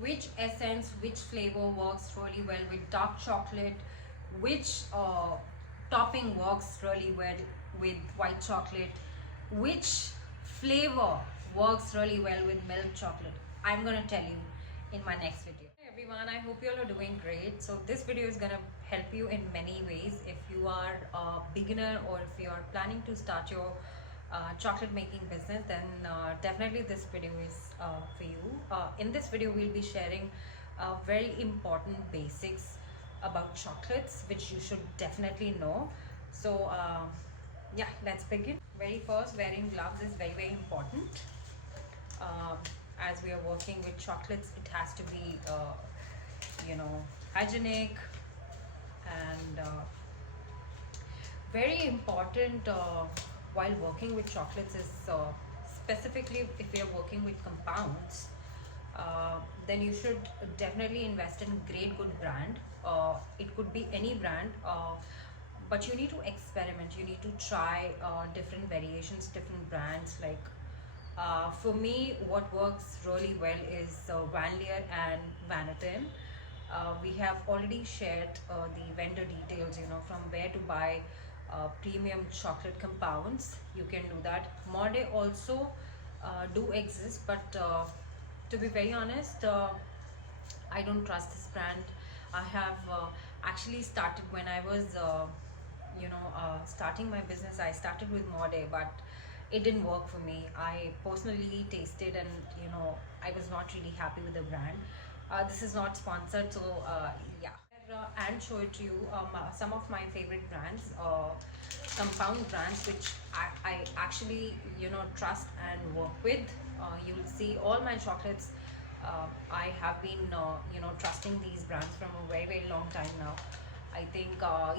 which essence, which flavor works really well with dark chocolate, which topping works really well with white chocolate, which flavor works really well with milk chocolate. I'm gonna tell you in my next video. Hey everyone, I hope you all are doing great. So this video is gonna help you in many ways. If you are a beginner or if you are planning to start your chocolate making business, then definitely this video is for you. In this video we'll be sharing very important basics about chocolates which you should definitely know. So yeah, let's begin. Very first, wearing gloves is very important. As we are working with chocolates, it has to be hygienic and very important while working with chocolates is specifically if you're working with compounds, then you should definitely invest in great good brand. It could be any brand, but you need to experiment, you need to try different variations, different brands. Like for me, what works really well is Vanlier and Vanittin. We have already shared the vendor details, from where to buy premium chocolate compounds. You can do that. Morde also do exist, but to be very honest, I don't trust this brand. I have actually started when I was starting my business. I started with Morde, but it didn't work for me. I personally tasted and I was not really happy with the brand. This is not sponsored, so yeah. And show it to you some of my favorite brands, compound brands, which I actually trust and work with. You will see all my chocolates. I have been trusting these brands from a very long time now. I think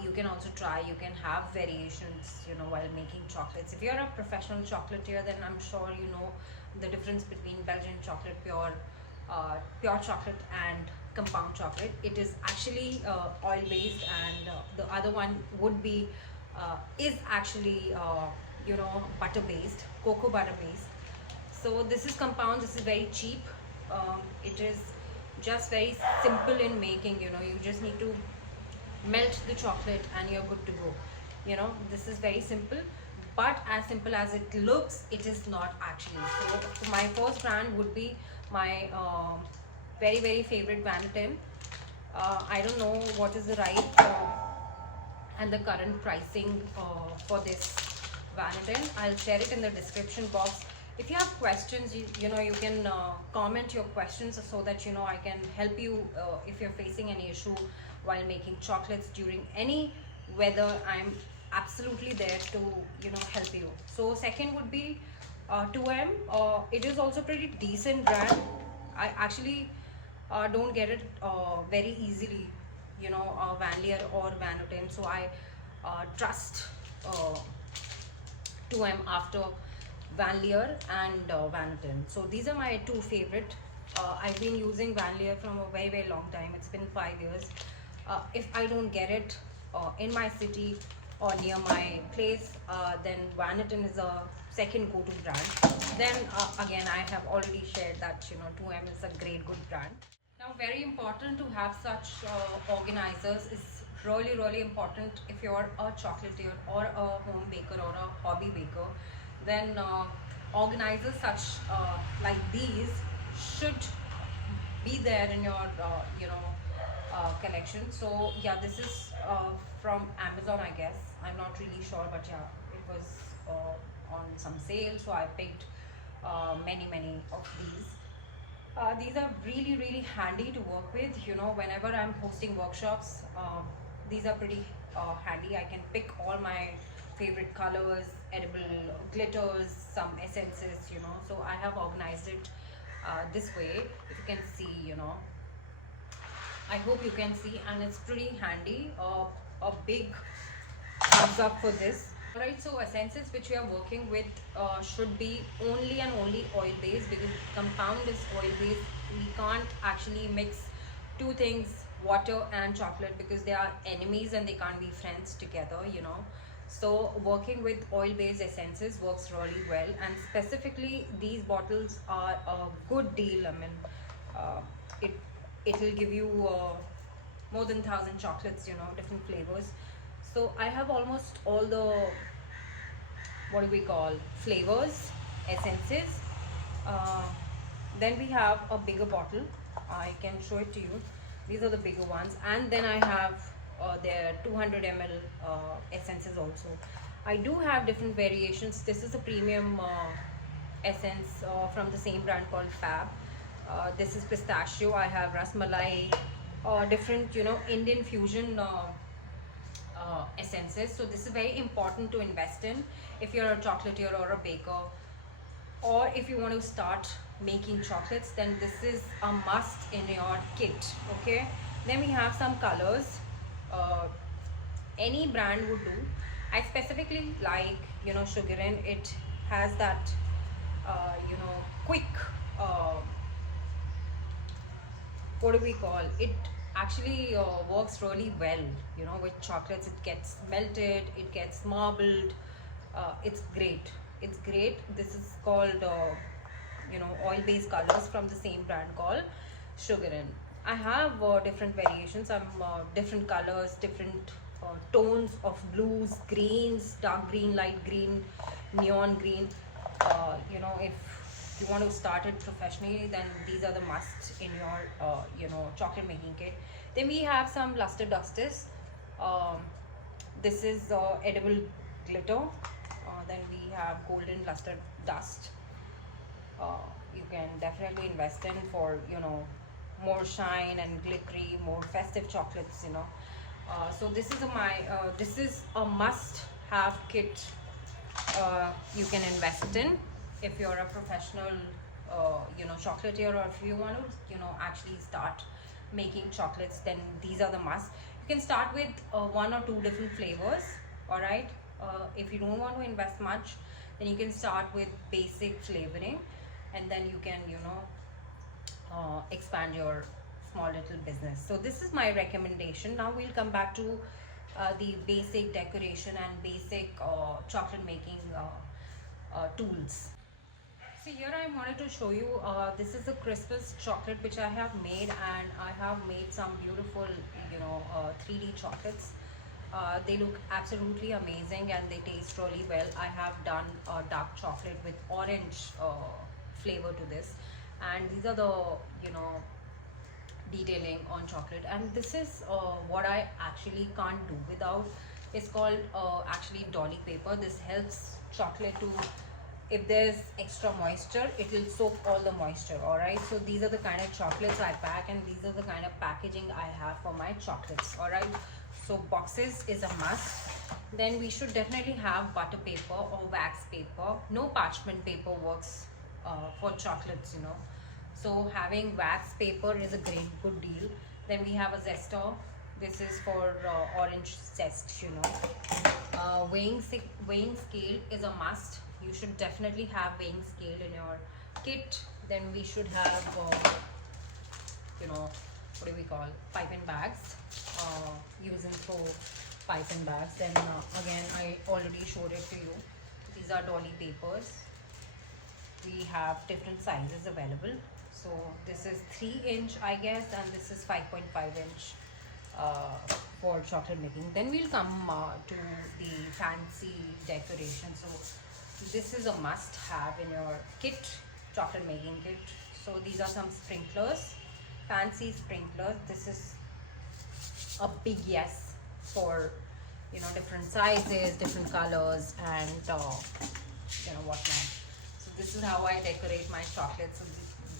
you can also try, you can have variations while making chocolates. If you're a professional chocolatier, then I'm sure you know the difference between Belgian chocolate, pure chocolate, and compound chocolate. It is actually oil based, and the other one would be is actually butter based, cocoa butter based. So this is compound, this is very cheap. It is just very simple in making. You just need to melt the chocolate and you're good to go. This is very simple, but as simple as it looks, it is not actually. So my first brand would be my very favorite Vanittin. I don't know what is the right and the current pricing for this Vanittin. I'll share it in the description box. If you have questions, you can comment your questions so that I can help you if you're facing any issue while making chocolates during any weather. I'm absolutely there to help you. So second would be 2M. It is also pretty decent brand. I actually don't get it very easily, Vanlier or Vanittin. So I trust 2M after Vanlier and Vanittin. So these are my two favorite. I've been using Vanlier from a very long time. It's been 5 years. If I don't get it in my city or near my place, then Vanittin is a second go-to brand. Then again, I have already shared that 2M is a great good brand. Now, very important to have such organizers is really important. If you're a chocolatier or a home baker or a hobby baker, then organizers such like these should be there in your collection. So yeah, this is from Amazon, I guess. I'm not really sure, but yeah, it was on some sale, so I picked many of these. These are really handy to work with. Whenever I'm hosting workshops, these are pretty handy. I can pick all my favorite colors, edible glitters, some essences. So I have organized it this way. If you can see, I hope you can see, and it's pretty handy. A big thumbs up for this. Alright, so essences which we are working with should be only and only oil based, because compound is oil based. We can't actually mix two things, water and chocolate, because they are enemies and they can't be friends together. So working with oil based essences works really well, and specifically these bottles are a good deal. I mean, it it will give you more than 1,000 chocolates, different flavors. So I have almost all the, what do we call, flavors, essences. uh, then we have a bigger bottle. I can show it to you. These are the bigger ones, and then I have their 200 ml essences also. I do have different variations. This is a premium essence from the same brand called Fab. This is pistachio. I have rasmalai, different, Indian fusion essences. So this is very important to invest in if you're a chocolatier or a baker, or if you want to start making chocolates, then this is a must in your kit. Okay, then we have some colors. uh, any brand would do. I specifically like, sugarin. It has that quick, uh, what do we call it, actually works really well, with chocolates. It gets melted, it gets marbled. It's great, it's great. This is called oil based colors from the same brand called sugarin. I have different variations. I'm different colors, different tones of blues, greens, dark green, light green, neon green. If you want to start it professionally, then these are the must in your chocolate making kit. Then we have some luster dusters. um, this is edible glitter. Then we have golden luster dust. You can definitely invest in for more shine and glittery, more festive chocolates. So this is this is a must have kit. You can invest in if you're a professional chocolatier, or if you want to actually start making chocolates, then these are the must. You can start with one or two different flavors. All right. If you don't want to invest much, then you can start with basic flavoring, and then you can expand your small little business. So this is my recommendation. Now we'll come back to the basic decoration and basic chocolate making tools. So here I wanted to show you, this is a Christmas chocolate which I have made, and I have made some beautiful 3D chocolates. They look absolutely amazing and they taste really well. I have done dark chocolate with orange flavor to this, and these are the detailing on chocolate. And this is what I actually can't do without. It's called actually dolly paper. This helps chocolate to, if there's extra moisture, it will soak all the moisture. All right, so these are the kind of chocolates I pack, and these are the kind of packaging I have for my chocolates. All right, so boxes is a must. Then we should definitely have butter paper or wax paper. No parchment paper works for chocolates. So having wax paper is a good deal. Then we have a zester. This is for orange zest. Weighing scale is a must. You should definitely have weighing scale in your kit. Then we should have what do we call, piping bags, using for piping bags. Then again, I already showed it to you. These are dolly papers. We have different sizes available. So this is 3-inch, I guess, and this is 5.5-inch for chocolate making. Then we'll come to the fancy decoration. So this is a must have in your kit, chocolate making kit. So these are some sprinklers, fancy sprinklers. This is a big yes for different sizes, different colors, and whatnot. So this is how I decorate my chocolate. So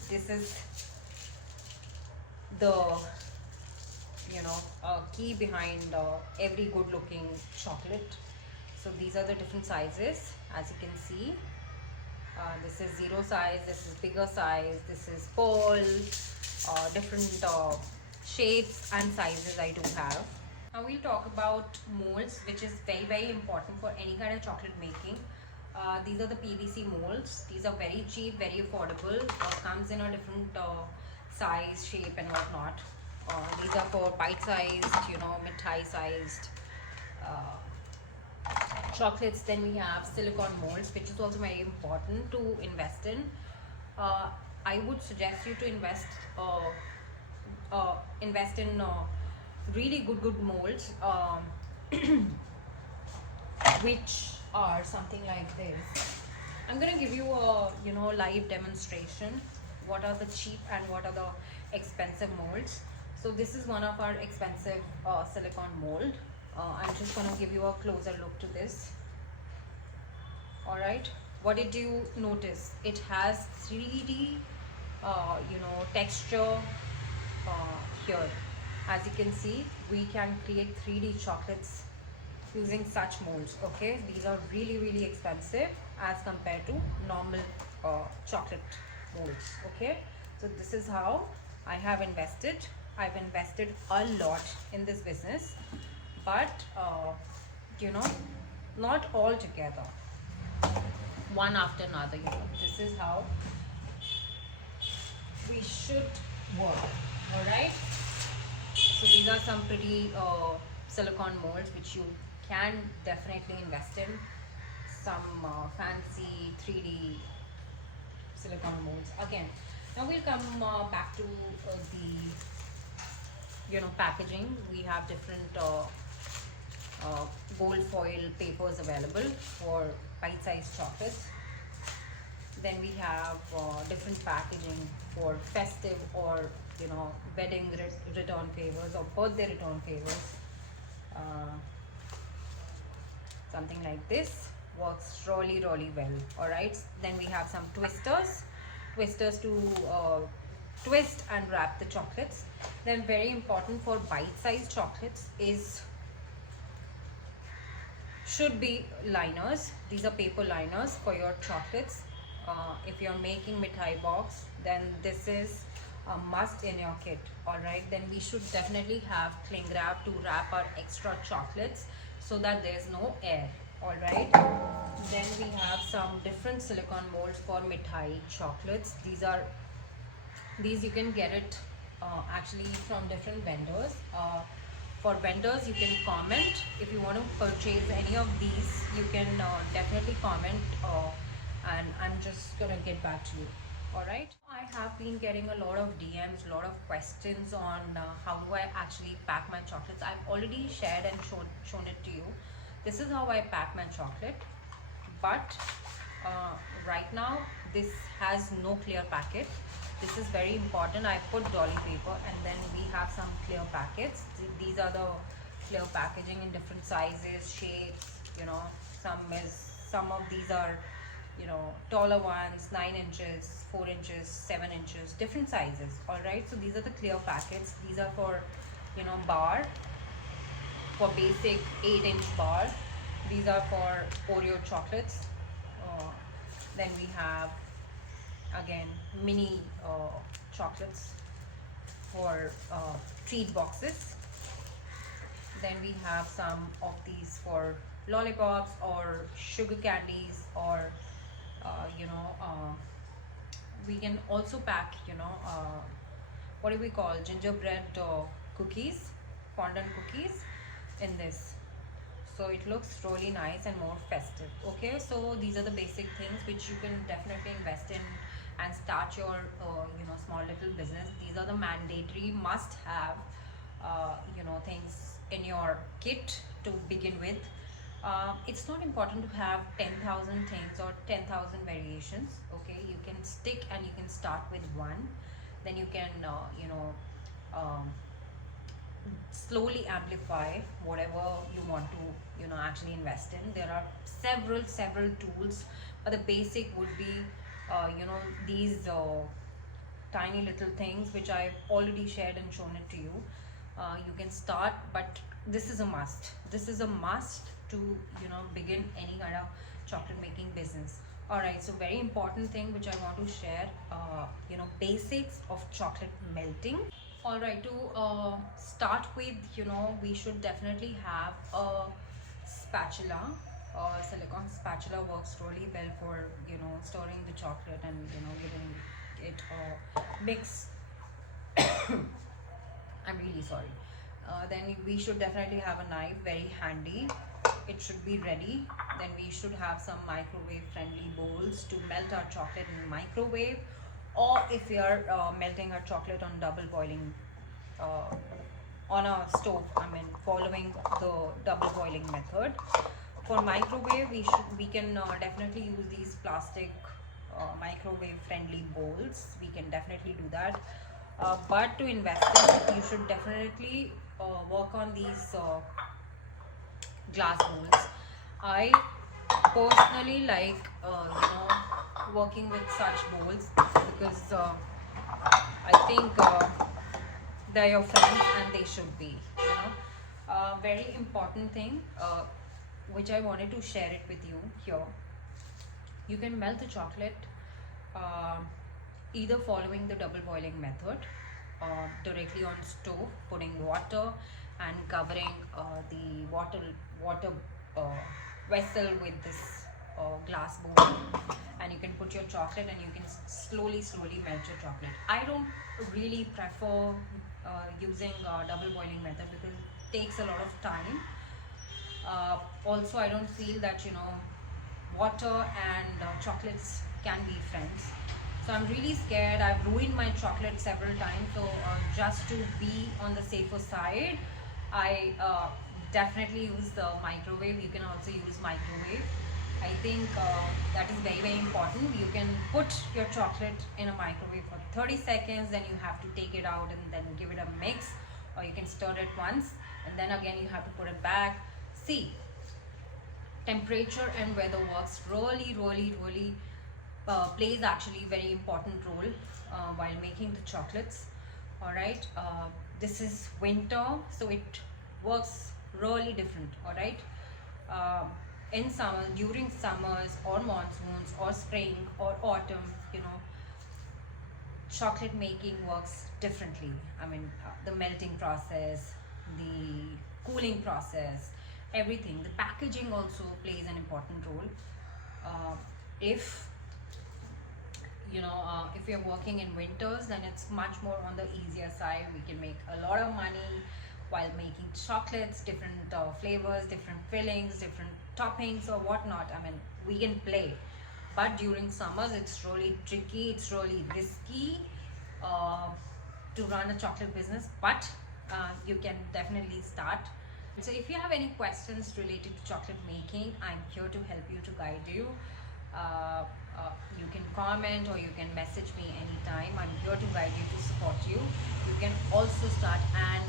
this is the key behind every good looking chocolate. So these are the different sizes, as you can see. This is 0 size, this is bigger size, this is pearl, different shapes and sizes I do have. Now we'll talk about molds, which is very important for any kind of chocolate making. These are the PVC molds. These are very cheap, very affordable. Comes in a different size, shape and whatnot. These are for bite-sized, mid-high sized chocolates. Then we have silicone molds, which is also very important to invest in. I would suggest you to invest invest in really good molds, which are something like this. I'm gonna give you a live demonstration. What are the cheap and what are the expensive molds? So this is one of our expensive silicone mold. I'm just gonna give you a closer look to this. All right. What did you notice? It has 3D, texture here. As you can see, we can create 3D chocolates using such molds. Okay, these are really expensive as compared to normal chocolate molds. Okay, so this is how I have invested. I've invested a lot in this business, but you know not all together, one after another. This is how we should work. All right, so these are some pretty silicone molds which you can definitely invest in. Some fancy 3D silicone molds. Again, now we'll come back to the packaging. We have different gold foil papers available for bite-sized chocolates. Then we have different packaging for festive or wedding return favors or birthday return favors. Something like this works really well. All right, then we have some twisters to twist and wrap the chocolates. Then very important for bite-sized chocolates is should be liners. These are paper liners for your chocolates. If you're making mithai box, then this is a must in your kit. All right, then we should definitely have cling wrap to wrap our extra chocolates so that there's no air. All right, then we have some different silicone molds for mithai chocolates. These you can get it actually from different vendors. For vendors, you can comment if you want to purchase any of these. You can definitely comment, and I'm just gonna get back to you. All right, I have been getting a lot of DMs, a lot of questions on how do I actually pack my chocolates. I've already shared and shown it to you. This is how I pack my chocolate, but right now this has no clear packet. This is very important. I put dolly paper, and then we have some clear packets. These are the clear packaging in different sizes, shapes. Some of these are taller ones, 9 inches, 4 inches, 7 inches, different sizes. All right, so these are the clear packets. These are for bar, for basic 8-inch bar. These are for Oreo chocolates. Then we have again mini chocolates for treat boxes. Then we have some of these for lollipops or sugar candies, or we can also pack what do we call gingerbread cookies, fondant cookies in this, so it looks really nice and more festive. Okay, so these are the basic things which you can definitely invest in and start your small little business. These are the mandatory must have things in your kit to begin with. It's not important to have 10,000 things or 10,000 variations. Okay, you can stick and you can start with one, then you can um, slowly amplify whatever you want to actually invest in. There are several tools, but the basic would be these tiny little things which I've already shared and shown it to you. You can start, but this is a must. This is a must to begin any kind of chocolate making business. All right, so very important thing which I want to share, basics of chocolate melting. All right, to start with, we should definitely have a spatula. Silicone spatula works really well for stirring the chocolate and giving it a mix. I'm really sorry. Then we should definitely have a knife, very handy. It should be ready. Then we should have some microwave friendly bowls to melt our chocolate in the microwave, or if we are melting our chocolate on double boiling uh, on a stove. I mean, following the double boiling method. For microwave, we can definitely use these plastic microwave friendly bowls. We can definitely do that. But to invest in it, you should definitely work on these glass bowls. I personally like working with such bowls because I think they're your friends and they should be. Very important thing which I wanted to share it with you here. You can melt the chocolate uh, either following the double boiling method directly on stove, putting water and covering the water uh, vessel with this glass bowl, and you can put your chocolate and you can slowly melt your chocolate. I don't really prefer using double boiling method because it takes a lot of time. Also, I don't feel that water and chocolates can be friends. So I'm really scared. I've ruined my chocolate several times. So just to be on the safer side, I definitely use the microwave. You can also use microwave. I think that is very important. You can put your chocolate in a microwave for 30 seconds, then you have to take it out and then give it a mix, or you can stir it once and then again you have to put it back. See, temperature and weather works really plays actually very important role while making the chocolates. All right, this is winter, so it works really different. All right, in summer, during summers or monsoons or spring or autumn, chocolate making works differently. I mean, the melting process, the cooling process, everything. The packaging also plays an important role. If if you're working in winters, then it's much more on the easier side. We can make a lot of money while making chocolates, different flavors, different fillings, different toppings or whatnot. I mean, we can play. But during summers, it's really tricky, it's really risky uh, to run a chocolate business, but you can definitely start. So if you have any questions related to chocolate making, I'm here to help you, to guide you. uh, you can comment or you can message me anytime. I'm here to guide you, to support you. You can also start, and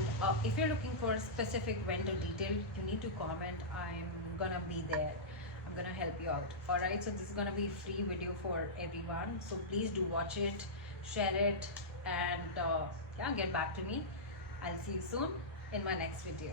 if you're looking for a specific vendor detail, you need to comment. I'm gonna be there. I'm gonna help you out. All right, so this is gonna be free video for everyone, so please do watch it, share it, and yeah, get back to me. I'll see you soon in my next video.